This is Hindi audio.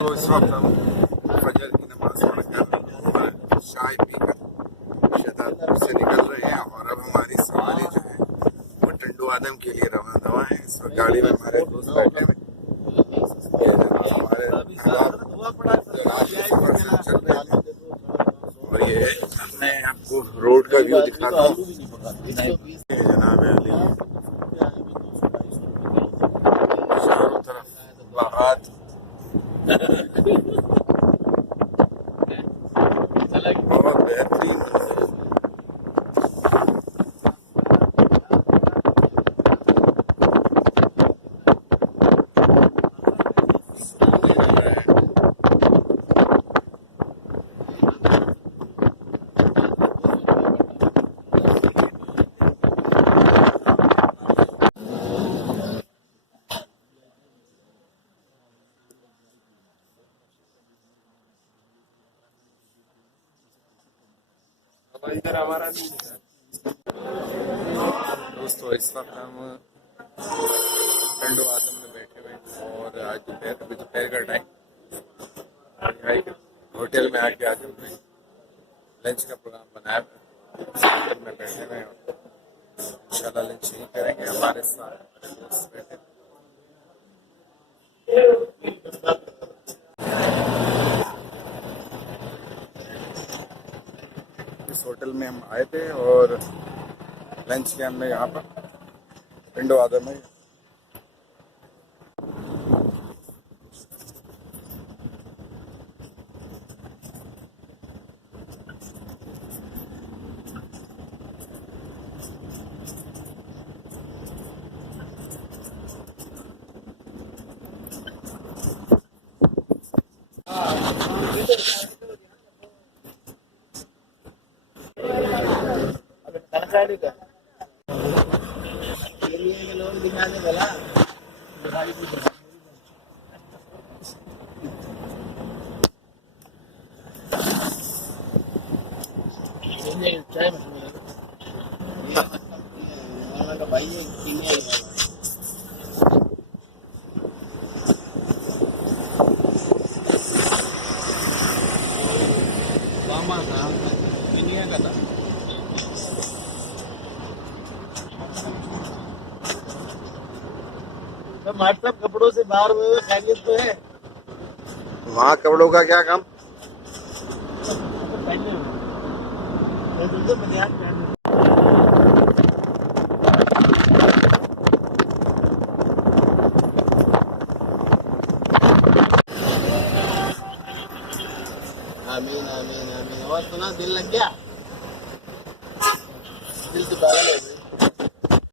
तो इस वक्त हम फजर की नमाज पढ़कर और चाय पीकर शहजादपुर से निकल रहे हैं और अब हमारी सवारी जो है वो टंडू आदम के लिए रवाना है। इस वक्त गाड़ी में हमारे दोस्त बैठे हैं, हमारे चल रहे हैं और ये मैं आपको रोड का व्यू दिखाता हूँ। जनाब अली चारों तरफ बागात, बहुत बेहतरीन मंजर। इधर हमारा दोस्तों इस वक्त हम टंडू आदम में बैठे हुए और आज दोपहर का टाइम होटल में आके आज हमने लंच का प्रोग्राम बनाया होटल में बैठे हुए और इंशाल्लाह लंच नहीं करेंगे। हमारे साथ दोस्त बैठे इस होटल में हम आए थे और लंच किया हमने यहाँ पर टंडू आदम में। मतलब कपड़ों से बाहर हुए खैरियत तो है। वहाँ कपड़ों का क्या काम? आमीन आमीन आमीन। और सुना दिल लग गया, दिल से